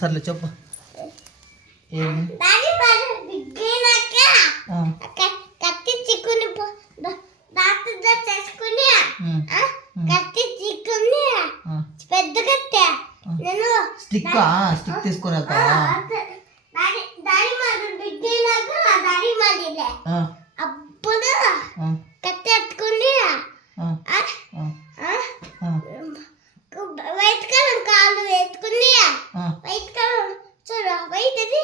సర్లే చెప్పు. ఏమి కత్తి చిక్కుని చేసుకుని కత్తి చిక్కుని పెద్ద కత్తి నేను స్టిక్ తీసుకొని వెళ్తావా? అప్పుడు కత్తి ఎత్తుకుని వైట్ కలర్ కాళ్ళు వేసుకుని వైట్ కలర్ చూడు వైట్ అది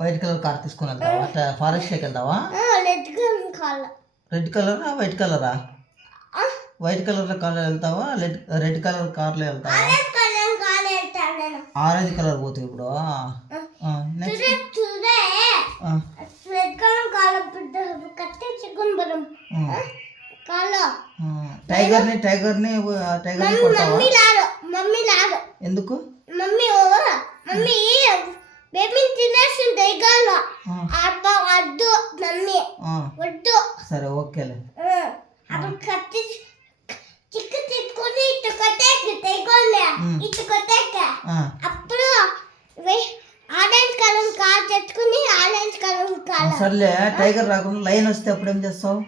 వైట్ కలర్ కార్ తీసుకొని వెళ్తావా? ఫారెస్ట్లోకి వెళ్తావా? రెడ్ కలర్ కాళ్ళు రెడ్ కలరా వైట్ కలరా? వైట్ కలర్ కార్లో వెళ్తావా? రెడ్ కలర్ కార్లో వెళ్తావా? ఆరెంజ్ కలర్ పోతావు ఇప్పుడు. నెక్స్ట్ రెడ్ కలర్ కాళ్ళు కత్తి చిక్కుని బరం కాళ్ళు టైగర్ని కొడతావా? మమ్మీ లాడు ఎందుకు? మమ్మీ బేబీ తినేస్తుంది టైగర్లో వద్దు మమ్మీ వద్దు. సరే ఓకేలే. అప్పుడు కత్తి చిక్కు తీసుకొని ఇటు కొట్టేకి టైగర్ని ఇటు కొట్టేకి అప్పుడు ఆరెంజ్ కలర్ కార్ తెచ్చుకుని ఆరెంజ్ కలర్ కార్. సర్లే టైగర్ రాకుండా లైన్ వస్తే అప్పుడు ఏం చేస్తావు?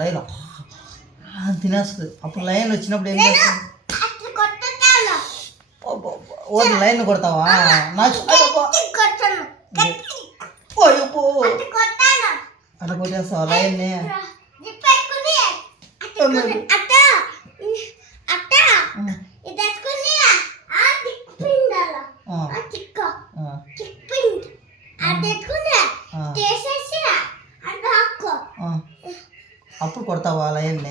లైన్ తినేస్తుంది. అప్పుడు లైన్ వచ్చినప్పుడు ఏం చేస్తావు? ఓన్లీ లైన్ కొడతావా? అట్లా కొట్టేస్తావా లైన్ని? అప్పుడు కొడతావా లైన్ని?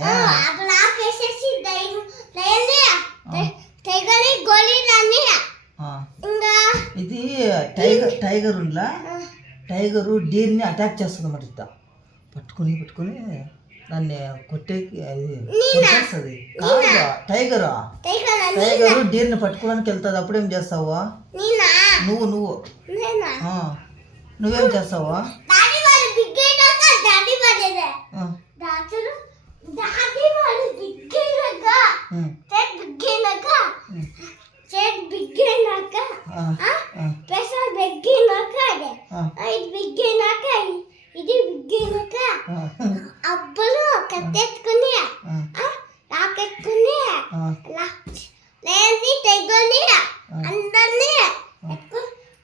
ఇది టైగరు డీర్ని అటాక్ చేస్తుంది అన్నమాట. ఇట్లా పట్టుకుని దాన్ని కొట్టేస్తుంది. టైగరు డీర్ని పట్టుకోవడానికి వెళ్తుంది. అప్పుడేం చేస్తావా? నువ్వేం చేస్తావా? అప్పుడు కత్తెత్తుకుని లాకెత్తుకుని లేని తెగొని అందరినీ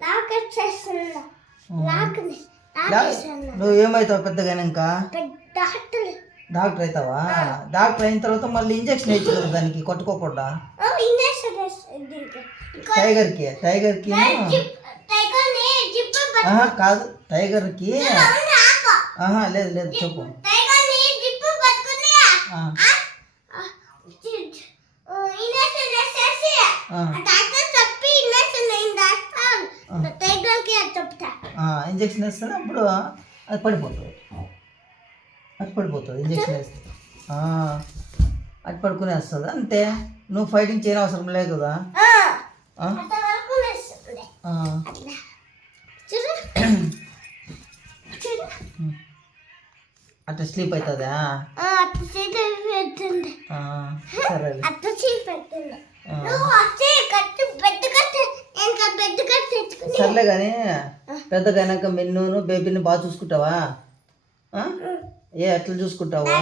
లాకెట్ చేస్తున్నా. నువ్వు ఏమవుతావు పెద్దగా? ఇంకా డాక్టర్ అవుతావా? డాక్టర్ అయిన తర్వాత మళ్ళీ ఇంజక్షన్ వేయచ్చు కదా దానికి కొట్టుకోకుండా. టైగర్కి కాదు, టైగర్కి లేదు చెప్పు. ఇంజక్షన్ వేస్తే అప్పుడు అది పడిపోతుంది. ఇంజక్షన్ వేస్తే అది పడుకునే వస్తుంది అంతే. నువ్వు ఫైటింగ్ చేయని అవసరం లేదు కదా. అట్లా స్లీప్ అవుతుందా? సరే సర్లే కానీ పెద్దగా అయినాక మెన్నును బేబీని బాగా చూసుకుంటావా? ఎట్లా చూసుకుంటావా?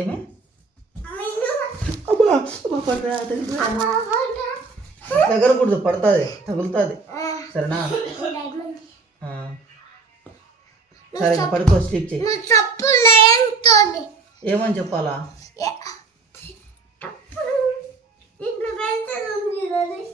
ఏమి తగలకూడదు, పడుతుంది, తగులుతుంది. సరేనా? సరే పడుకో, స్లీప్ చేయి. ఏమని చెప్పాలా?